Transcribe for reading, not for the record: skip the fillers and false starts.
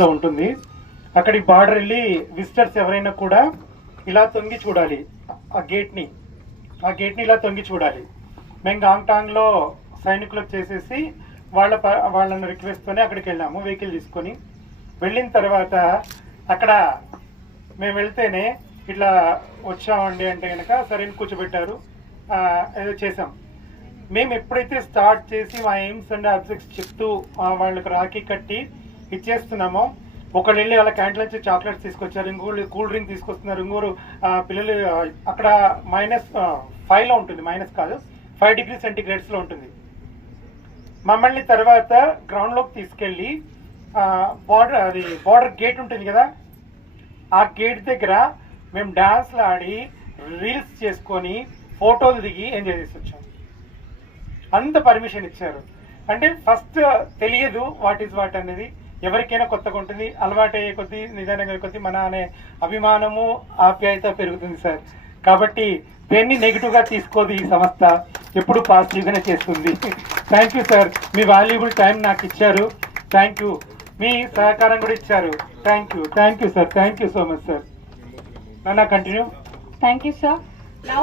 లో ఉంటుంది. అక్కడికి బార్డర్ వెళ్ళి విజిటర్స్ ఎవరైనా కూడా ఇలా తొంగి చూడాలి. ఆ గేట్ని ఇలా తొంగి చూడాలి. మేము గాంగ్టాంగ్లో సైనికులకు చేసేసి వాళ్ళని రిక్వెస్ట్తోనే అక్కడికి వెళ్ళాము. వెహికల్ తీసుకొని వెళ్ళిన తర్వాత అక్కడ మేము వెళ్తేనే ఇట్లా వచ్చామండి అంటే కనుక సరే కూర్చోబెట్టారు. ఏదో చేసాం. మేము ఎప్పుడైతే స్టార్ట్ చేసి మా ఎయిమ్స్ అండ్ ఆబ్జెక్ట్స్ చెప్తూ వాళ్ళకి రాఖీ కట్టి ఇచ్చేస్తున్నామో, ఒకళ్ళు వెళ్ళి వాళ్ళ క్యాంటీన్ నుంచి చాక్లెట్స్ తీసుకొచ్చారు, ఇంకోళ్ళు కూల్ డ్రింక్ తీసుకొస్తున్నారు, ఇంకోరు పిల్లలు అక్కడ -5లో ఉంటుంది, మైనస్ కాదు 5 డిగ్రీ సెంటిగ్రేడ్స్లో ఉంటుంది. మమ్మల్ని తర్వాత గ్రౌండ్లోకి తీసుకెళ్ళి బార్డర్ గేట్ ఉంటుంది కదా, ఆ గేట్ దగ్గర మేము డాన్స్లు ఆడి రీల్స్ చేసుకొని ఫోటోలు దిగి ఎంజాయ్ చేసి వచ్చాం. అంత పర్మిషన్ ఇచ్చారు. అంటే ఫస్ట్ తెలియదు వాట్ ఈజ్ వాట్ అనేది, ఎవరికైనా కొత్తగా ఉంటుంది. అలవాటు అయ్యే కొద్దీ, నిజానికి కొద్దీ మన అనే అభిమానము ఆప్యాయత పెరుగుతుంది సార్. కాబట్టి దేన్ని నెగిటివ్గా తీసుకోదు ఈ సంస్థ, ఎప్పుడు పాజిటివ్గానే చేస్తుంది. థ్యాంక్ యూ సార్, మీ వాల్యుబుల్ టైం నాకు ఇచ్చారు. Thank you. మీ సహకారం కూడా ఇచ్చారు. Thank you sir. Thank you so much sir. నాన్న continue. Thank you, sir. Now